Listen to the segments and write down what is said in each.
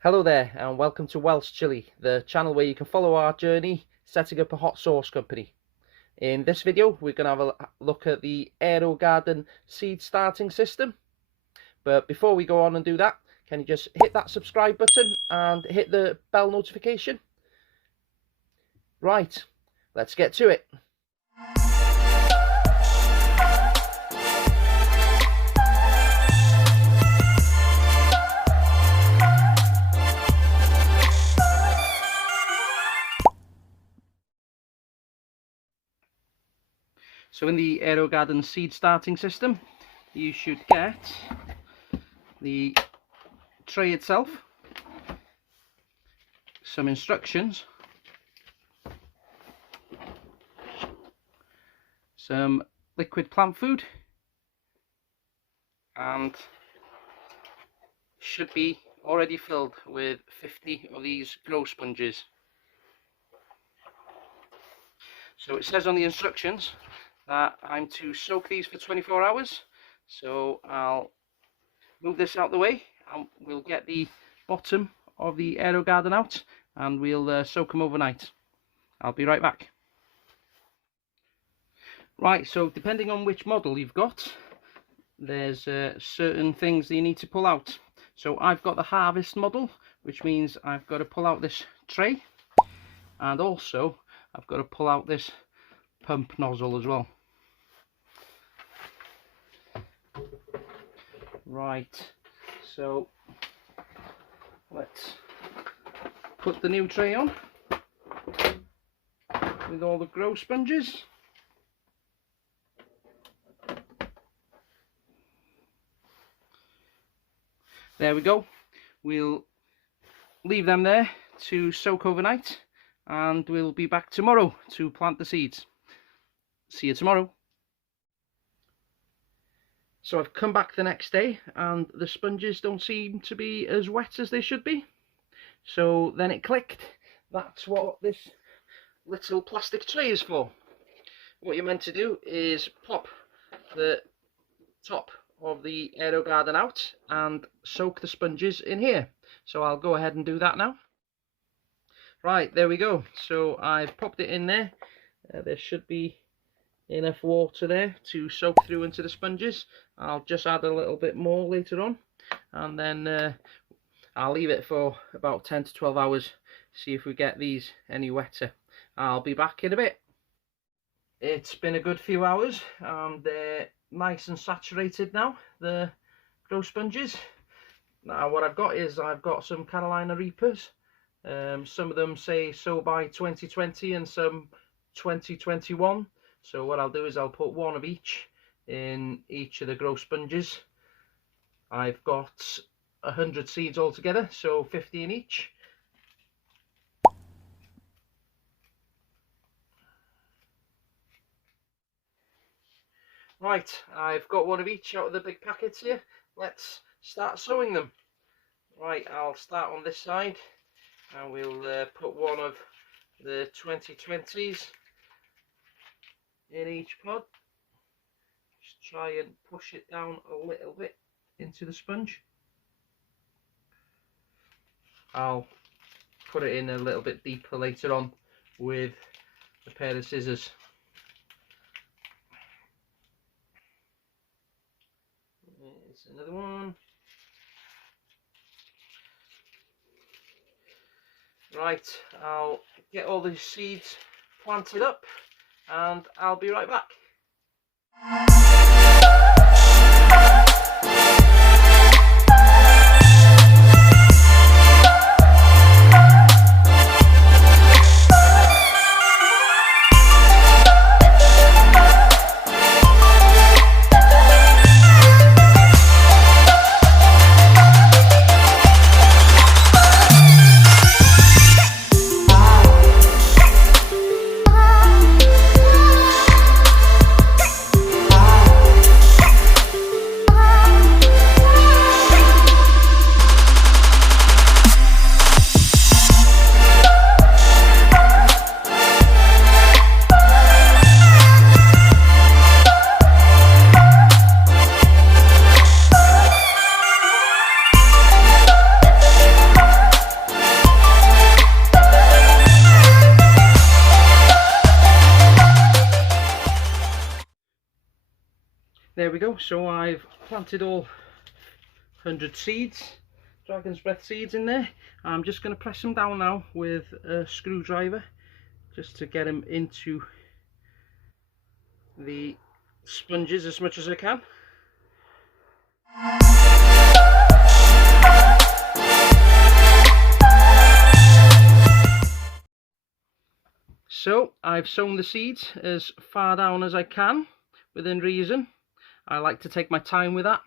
Hello there and welcome to Welsh Chili, the channel where you can follow our journey setting up a hot sauce company. In this video we're going to have a look at the Aerogarden seed starting system. But before we go on and do that, can you just hit that subscribe button and hit the bell notification? Right, let's get to it. So in the Aerogarden seed starting system, you should get the tray itself, some instructions, some liquid plant food, and should be already filled with 50 of these grow sponges. So it says on the instructions that I'm to soak these for 24 hours. So I'll move this out the way and we'll get the bottom of the Aerogarden out and we'll soak them overnight. I'll be right back. Right, so depending on which model you've got, there's certain things that you need to pull out. So I've got the harvest model, which means I've got to pull out this tray, and also I've got to pull out this pump nozzle as well. Right, so let's put the new tray on with all the grow sponges. There we go. We'll leave them there to soak overnight and we'll be back tomorrow to plant the seeds. See you tomorrow. So I've come back the next day and the sponges don't seem to be as wet as they should be. So then it clicked. That's what this little plastic tray is for. What you're meant to do is pop the top of the Aerogarden out and soak the sponges in here. So I'll go ahead and do that now. Right, there we go. So I've popped it in there. There should be enough water there to soak through into the sponges. I'll just add a little bit more later on, and then I'll leave it for about 10 to 12 hours, see if we get these any wetter. I'll be back in a bit. It's been a good few hours and they're nice and saturated now, the grow sponges. Now what I've got is I've got some Carolina Reapers. Some of them say so by 2020 and some 2021. So what I'll do is I'll put one of each in each of the grow sponges. I've got 100 seeds altogether, so 50 in each. Right, I've got one of each out of the big packets here. Let's start sowing them. Right, I'll start on this side and we'll put one of the 2020s in each pod. Just try and push it down a little bit into the sponge. I'll put it in a little bit deeper later on with a pair of scissors. There's another one. Right, I'll get all the seeds planted up and I'll be right back. There we go. So I've planted all 100 seeds, dragon's breath seeds in there. I'm just going to press them down now with a screwdriver just to get them into the sponges as much as I can. So I've sown the seeds as far down as I can within reason. I like to take my time with that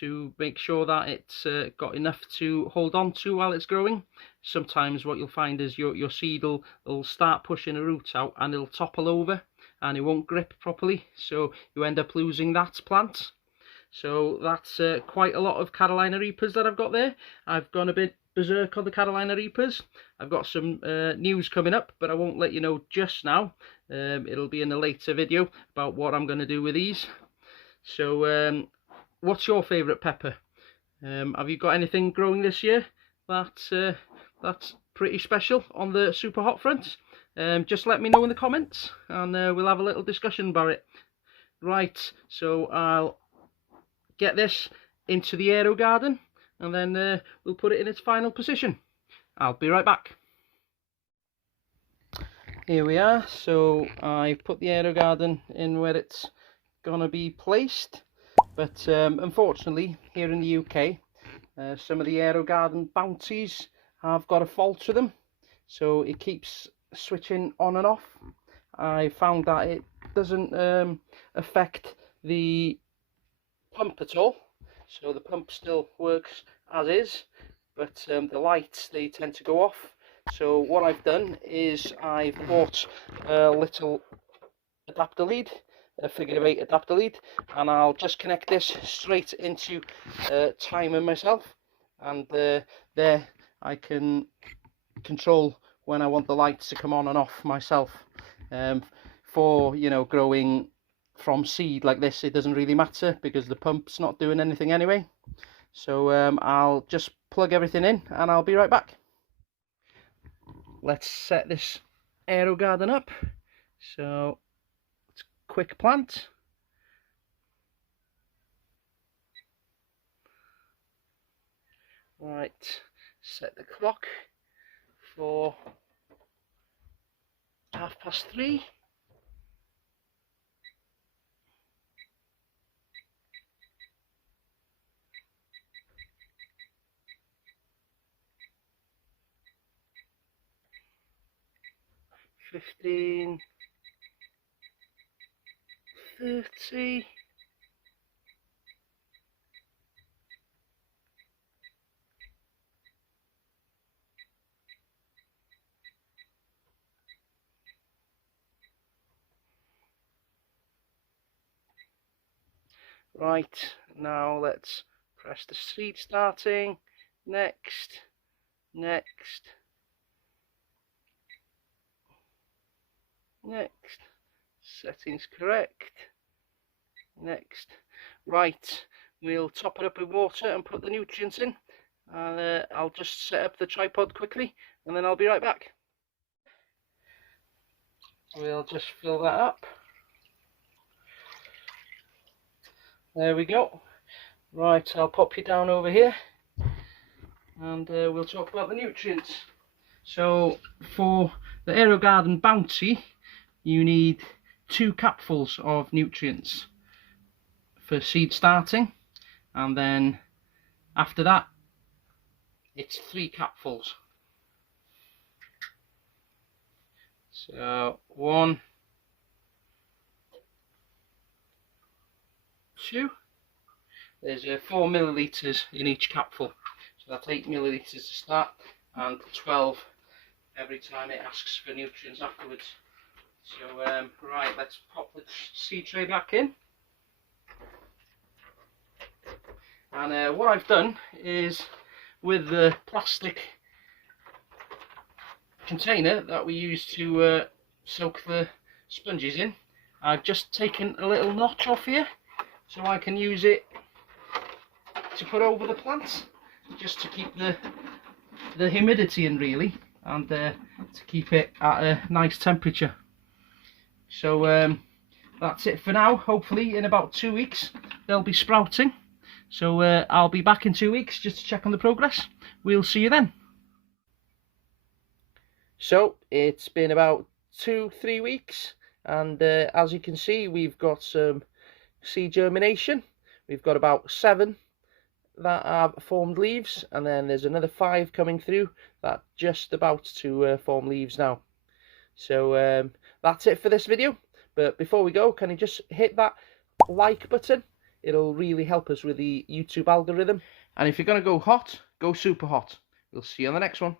to make sure that it's got enough to hold on to while it's growing. Sometimes what you'll find is your seed will start pushing a root out and it'll topple over and it won't grip properly, so you end up losing that plant. So that's quite a lot of Carolina Reapers that I've got there. I've gone a bit berserk on the Carolina Reapers. I've got some news coming up, but I won't let you know just now. It'll be in a later video about what I'm going to do with these. So what's your favourite pepper? Have you got anything growing this year that's pretty special on the super hot front? Just let me know in the comments and we'll have a little discussion about it. Right, so I'll get this into the Aerogarden and then we'll put it in its final position. I'll be right back. Here we are. So I've put the Aerogarden in where it's gonna be placed, but unfortunately here in the UK some of the Aerogarden bounties have got a fault to them, so it keeps switching on and off. I found that it doesn't affect the pump at all, so the pump still works as is, but the lights, they tend to go off. So what I've done is I've bought a little adapter lead, a figure 8 adapter lead, and I'll just connect this straight into timer myself, and there I can control when I want the lights to come on and off myself. For, you know, growing from seed like this, it doesn't really matter because the pump's not doing anything anyway. So I'll just plug everything in and I'll be right back. Let's set this Aerogarden up. So it's a quick plant. Right, set the clock for 3:30. $15.30. Right, now let's press the seed starting. Next. Settings correct. Next. Right, we'll top it up with water and put the nutrients in. And I'll just set up the tripod quickly and then I'll be right back. We'll just fill that up. There we go. Right, I'll pop you down over here and we'll talk about the nutrients. So for the Aerogarden Bounty, you need 2 capfuls of nutrients for seed starting, and then after that it's 3 capfuls. So 1, 2, there's 4 millilitres in each capful, so that's 8 millilitres to start and 12 every time it asks for nutrients afterwards. So right, let's pop the seed tray back in, and what I've done is with the plastic container that we use to soak the sponges in, I've just taken a little notch off here so I can use it to put over the plants, just to keep the humidity in really, and to keep it at a nice temperature. So that's it for now. Hopefully in about 2 weeks they'll be sprouting. So I'll be back in 2 weeks just to check on the progress. We'll see you then. So it's been about 2-3 weeks, and as you can see, we've got some seed germination. We've got about 7 that have formed leaves, and then there's another 5 coming through that just about to form leaves now. So that's it for this video. But before we go, can you just hit that like button? It'll really help us with the YouTube algorithm. And if you're going to go hot, go super hot. We'll see you on the next one.